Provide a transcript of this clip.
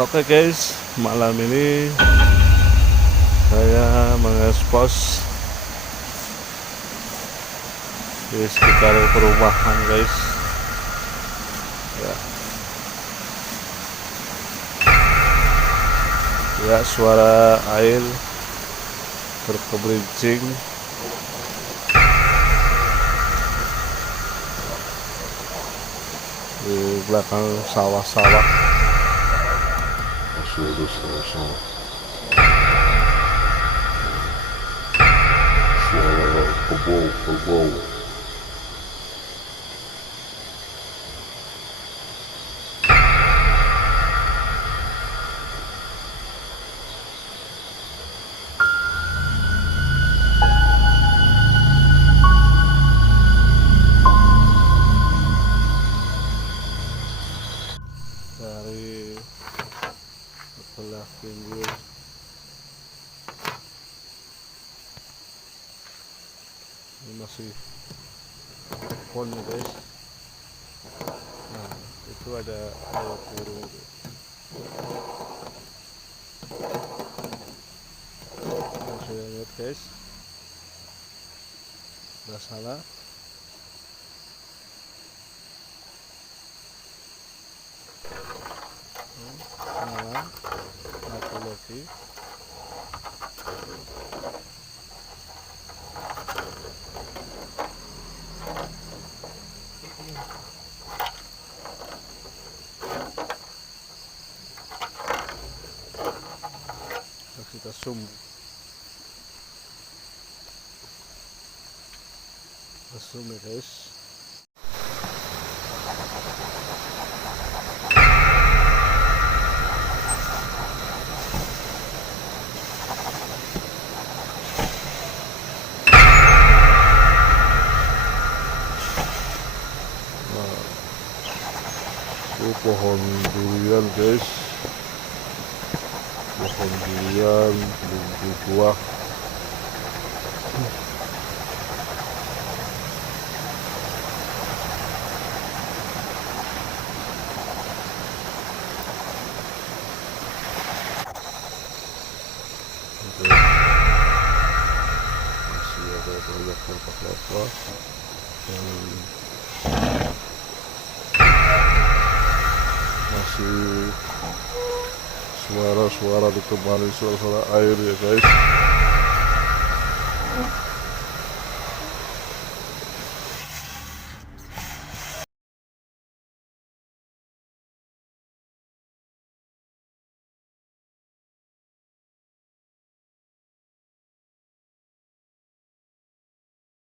Oke guys, malam ini saya mengekspos di sekitar perumahan guys ya. Ya, suara air berkelincing di belakang sawah-sawah. Masih ada sawah-sawah, suara kerbau. Dari sebelah pinggir ini masih pohon ya guys. Nah, itu ada air burung itu. Masih lihat guys, sebelah sana nyala mati lagi. Kita zoom ya guys. Pohon durian guys, pohon durian buah. Masih ada banyak kelapa dan masih suara-suara ditemani suara-suara air ya guys.